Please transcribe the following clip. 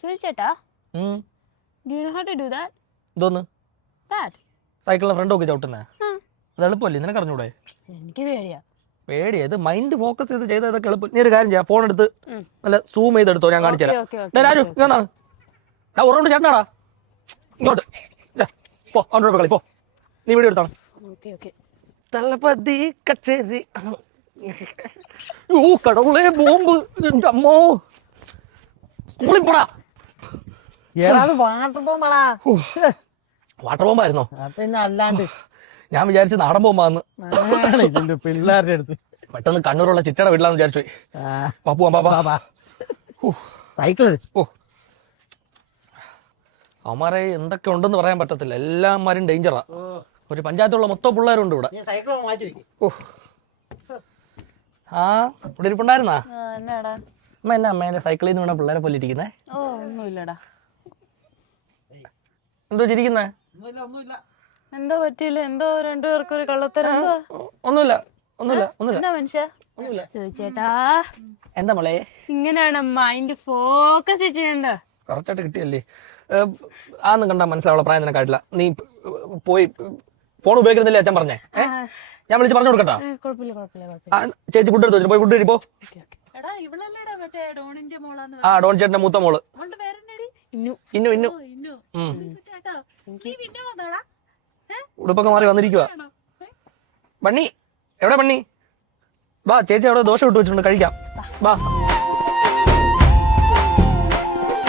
സുചേട്ടാ, do you know how to do that? എന്തോന്ന് That? സൈക്കിളിന്റെ front ഒക്കെ ചവിട്ടുന്നേ അത് എളുപ്പമല്ലേ നിനക്ക് അറിഞ്ഞൂടെ? എനിക്ക് പേടിയാ. പേടിയാ? ഇത് മൈൻഡ് ഫോക്കസ് ചെയ്ത് ചെയ്തതൊക്കെ എളുപ്പം. നീ ഒരു കാര്യം ചെയ്യാം, ഫോൺ എടുത്ത് നല്ല സൂം ചെയ്തെടുത്തോ, ഞാൻ കാണിച്ചു തരാം. രാജു ഇങ്ങോട്ടാണ്, ഞാൻ ഉറണ്ട് ചേട്ടനാടാ, ഇങ്ങോട്ട് പോ, അവൻ്റെ കളി പോ, നീ വീഡിയോ എടുത്താണ്. തലപ്പതി കച്ചേരി. കടവുളേ ബോംബ്, എൻ്റെ അമ്മോ, സ്കൂളിൽ പോടാ. വാട്ടർ ബോംബാടാ. വാട്ടർ ബോംബായിരുന്നോ? പിന്നെ അല്ലാണ്ട് ഞാൻ വിചാരിച്ചു നാടൻ ബോംബാന്ന്. ഇതിന്റെ പിള്ളേരുടെ അടുത്ത് പെട്ടെന്ന് കണ്ണൂരുള്ള ചിറ്റയുടെ വീട്ടിലാന്ന് വിചാരിച്ചു. പാപ്പാ സൈക്കിള്. ഓ, അവന്മാരെ എന്തൊക്കെ ഉണ്ടെന്ന് പറയാൻ പറ്റത്തില്ല, എല്ലാമാരും ഡേഞ്ചറാ. ഒരു പഞ്ചായത്തുള്ള മൊത്തം പിള്ളേരുണ്ട് ഇവിടെ. സൈക്കിൾ മാറ്റി വെക്കും. ഓ ആ, ഇവിടെ ഇരിപ്പുണ്ടായിരുന്നാ? അമ്മ എന്നാ അമ്മേന്റെ സൈക്കിളിൽ നിന്ന് വീണ പിള്ളേരെ പോലെ ഇരിക്കുന്നേ? ഓ, ഒന്നുമില്ലടാ. എന്തോ ചിരിക്കുന്നേ? എന്തോ പറ്റിയില്ല, എന്തോ രണ്ടുപേർക്കും ഒരു കള്ളത്തരം. ഒന്നുമില്ല. എന്നാ മനുഷ്യ സുചേട്ടാ, എന്താ മോളെ ഇങ്ങനെയാണ് മൈൻഡ് ഫോക്കസ് ചെയ്യണ്ട. കറക്റ്റായിട്ട് കിട്ടിയല്ലേ? ആന്നും കണ്ടാ മനസ്സിലാവുള്ള പ്രായം നിനക്കായിട്ടില്ല. നീ പോയി ഫോൺ ഉപയോഗിക്കുന്നില്ലേ അച്ഛൻ പറഞ്ഞേ? ഞാൻ വിളിച്ച് പറഞ്ഞു കൊടുക്കട്ടാ? ചേച്ചി ഫുഡ് എടുത്തു വെച്ചിട്ട് പോയി ഫുഡ് കഴിപ്പോ. ആ, ഡോൺ ചേട്ടന്റെ മൂത്ത മോള് ഇന്നു. ഉടുപ്പൊക്കെ മാറി വന്നിരിക്കുക. ബണ്ണി എവിടെ? ബണ്ണി വാ, ചേച്ചി അവിടെ ദോശ ഇട്ട് വെച്ചിട്ടുണ്ട്, കഴിക്കാം. വാ.